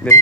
আসসালামু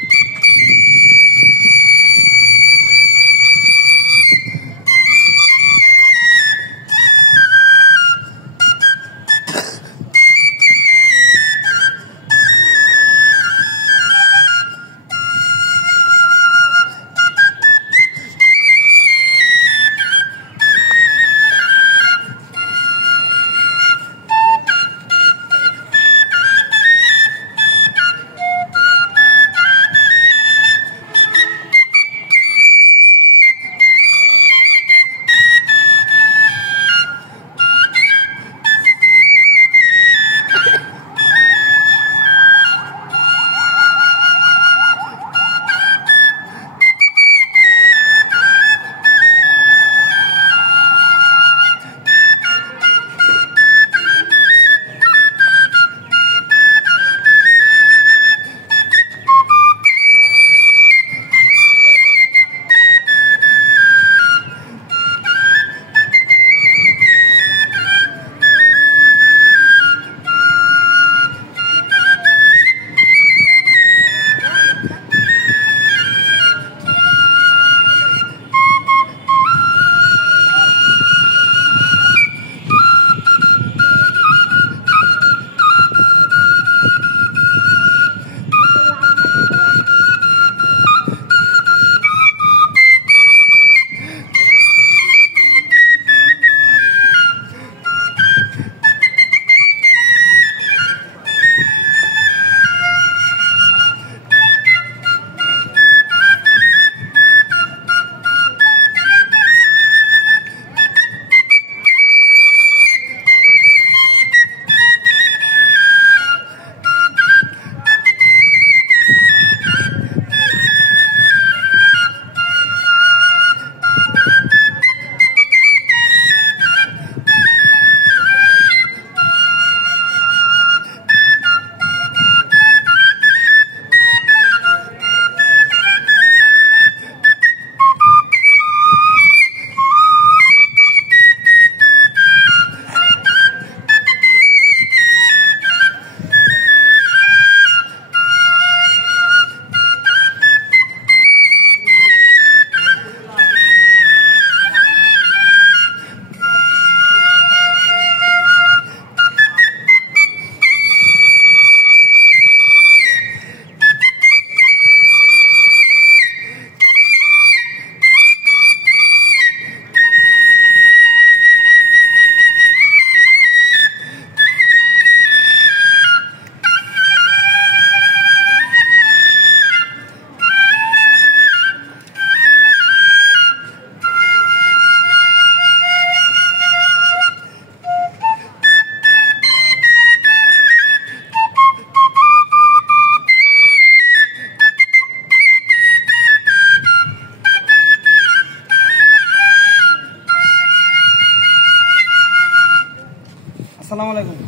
আলাইকুম।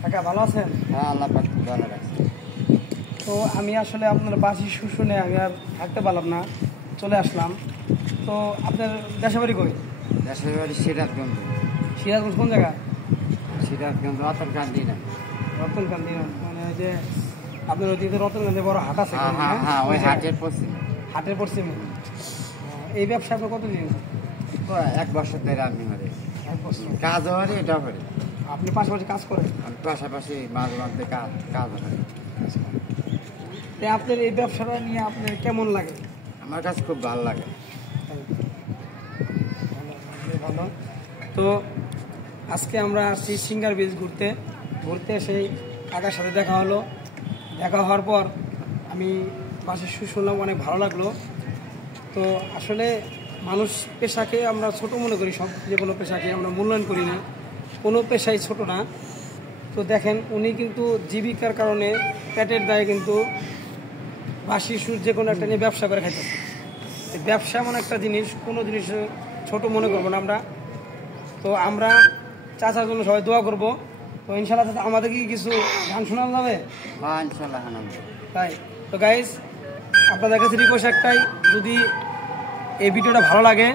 কাকা ভালো আছেন? হ্যাঁ, আল্লাহ পাক ভালো রাখছে। তো আমি আসলে আপনার বাসি শুনে আমি আর থাকতে পারলাম না, চলে আসলাম। তো আপনার দেশের বাড়ি কই? দেশের বাড়ি সিরাজগঞ্জ। সিরাজগঞ্জ কোন জায়গা? সিরাজগঞ্জ রতনকান্দি না? রতনকান্দি না, মানে যে আপনার ওদিকে রতনকান্দি বড় হাট আছে? হ্যাঁ হ্যাঁ, ওই হাটের পশ্চিমে। হাটের পশ্চিমে। এই ব্যবসা আপনার কতদিন? 1 বছর ধরে আমি হরে 1 বছর। কাজ হরে, এটা হরে। আপনি পাশাপাশি কাজ করেন? আমি পাশাপাশি মাঝে মাঝে কাজ হরে। আপনার এই ব্যবসাটা নিয়ে আপনার কেমন লাগে? আমার কাছে খুব ভালো লাগে। ভালো। তো আজকে আমরা আসছি সিঙ্গার ব্রিজ ঘুরতে সেই কাকার সাথে দেখা হলো। দেখা হওয়ার পর আমি পাশে শুনলাম, অনেক ভালো লাগলো। তো আসলে মানুষ পেশাকে আমরা ছোট মনে করি, সব যে কোনো পেশাকে আমরা মূল্যায়ন করি না, কোনো পেশাই ছোট না। তো দেখেন, উনি কিন্তু জীবিকার কারণে পেটের দায়ে কিন্তু বাসি সুর যে কোনো একটা নিয়ে ব্যবসা করে খাইতেছে। ব্যবসা এমন একটা জিনিস, কোনো জিনিস ছোট মনে করবো না আমরা। তো আমরা চাচার জন্য সবাই দোয়া করবো। তো ইনশাল্লাহ আমাদের কি কিছু গান শোনানো যাবে? হ্যাঁ, ইনশাল্লাহ। তাই তো গাইস, আপনাদের কাছে রিকোয়েস্ট একটাই, যদি এই ভিডিওটা ভালো লাগে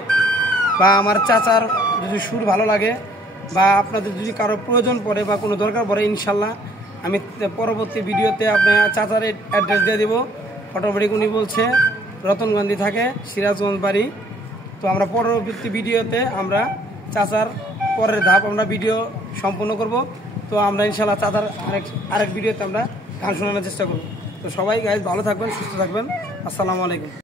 বা আমার চাচার যদি সুর ভালো লাগে বা আপনাদের যদি কারো প্রয়োজন পড়ে বা কোনো দরকার পড়ে, ইনশাল্লাহ আমি পরবর্তী ভিডিওতে আপনার চাচার অ্যাড্রেস দিয়ে দেবো। অটোমেটিক উনি বলছে রতনগঞ্জে থাকে, সিরাজগঞ্জ বাড়ি। তো আমরা পরবর্তী ভিডিওতে আমরা চাচার পরের ধাপ আমরা ভিডিও সম্পূর্ণ করব। তো আমরা ইনশাল্লাহ চাচার আরেক ভিডিওতে আমরা গান শোনানোর চেষ্টা করব। তো সবাই গাইজ ভালো থাকবেন, সুস্থ থাকবেন। আসসালামু আলাইকুম।